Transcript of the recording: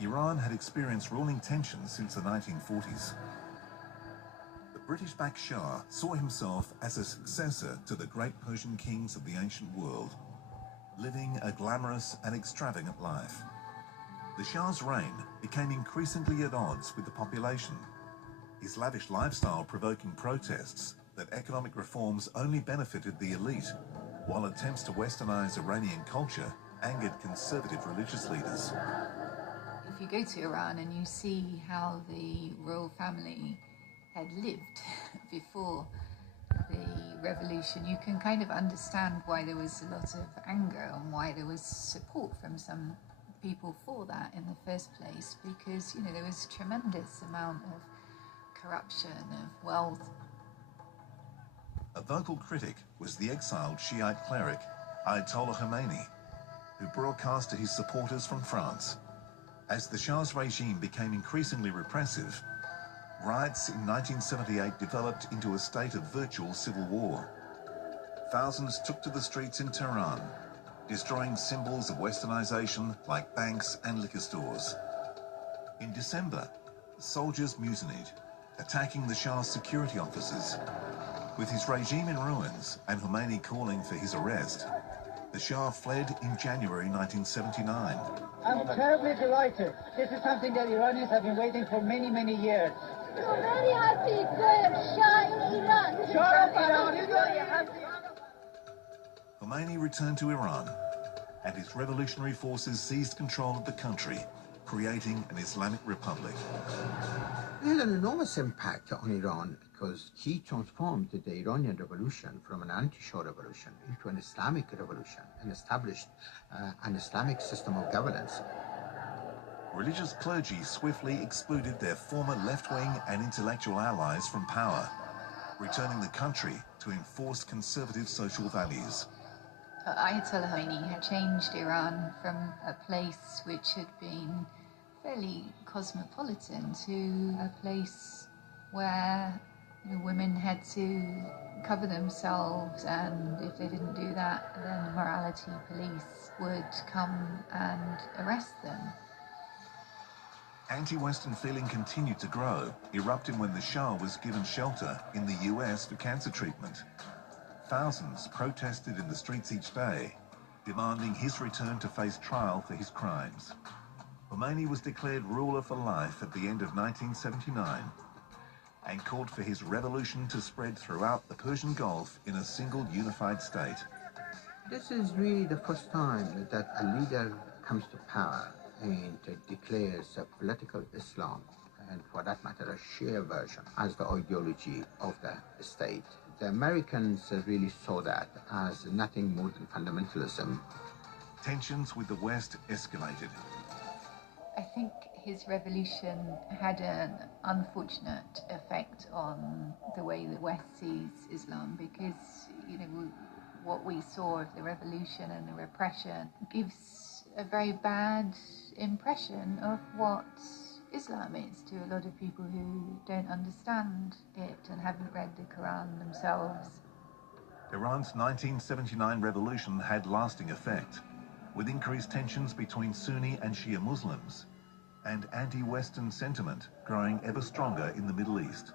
Iran had experienced ruling tensions since the 1940s. The British-backed Shah saw himself as a successor to the great Persian kings of the ancient world, living a glamorous and extravagant life. The Shah's reign became increasingly at odds with the population, his lavish lifestyle provoking protests that economic reforms only benefited the elite, while attempts to westernize Iranian culture angered conservative religious leaders. If you go to Iran and you see how the royal family had lived before the revolution, you can kind of understand why there was a lot of anger and why there was support from some people for that in the first place, because, you know, there was a tremendous amount of corruption, of wealth. A vocal critic was the exiled Shiite cleric Ayatollah Khomeini, who broadcast to his supporters from France. As the Shah's regime became increasingly repressive, riots in 1978 developed into a state of virtual civil war. Thousands took to the streets in Tehran, destroying symbols of westernization like banks and liquor stores. In December, soldiers mutinied, attacking the Shah's security officers. With his regime in ruins and Khomeini calling for his arrest, the Shah fled in January 1979. I'm terribly delighted. This is something that Iranians have been waiting for many, many years. I'm very happy to Shah in Iran. Shah of Iran. Khomeini returned to Iran, and his revolutionary forces seized control of the country, creating an Islamic republic. It had an enormous impact on Iran because he transformed the Iranian Revolution from an anti-Shah revolution into an Islamic revolution and established an Islamic system of governance. Religious clergy swiftly excluded their former left-wing and intellectual allies from power, returning the country to enforce conservative social values. Ayatollah Khomeini had changed Iran from a place which had been fairly cosmopolitan to a place where, you know, women had to cover themselves, and if they didn't do that, then the morality police would come and arrest them. Anti-Western feeling continued to grow, erupting when the Shah was given shelter in the US for cancer treatment. Thousands protested in the streets each day, demanding his return to face trial for his crimes. Khomeini was declared ruler for life at the end of 1979 and called for his revolution to spread throughout the Persian Gulf in a single unified state. This is really the first time that a leader comes to power and declares a political Islam, and for that matter a Shia version, as the ideology of the state. The Americans really saw that as nothing more than fundamentalism. Tensions with the West escalated. I think his revolution had an unfortunate effect on the way the West sees Islam, because, you know, what we saw of the revolution and the repression gives a very bad impression of what Islam is to a lot of people who don't understand it and haven't read the Quran themselves. Iran's 1979 revolution had lasting effect, with increased tensions between Sunni and Shia Muslims and anti-Western sentiment growing ever stronger in the Middle East.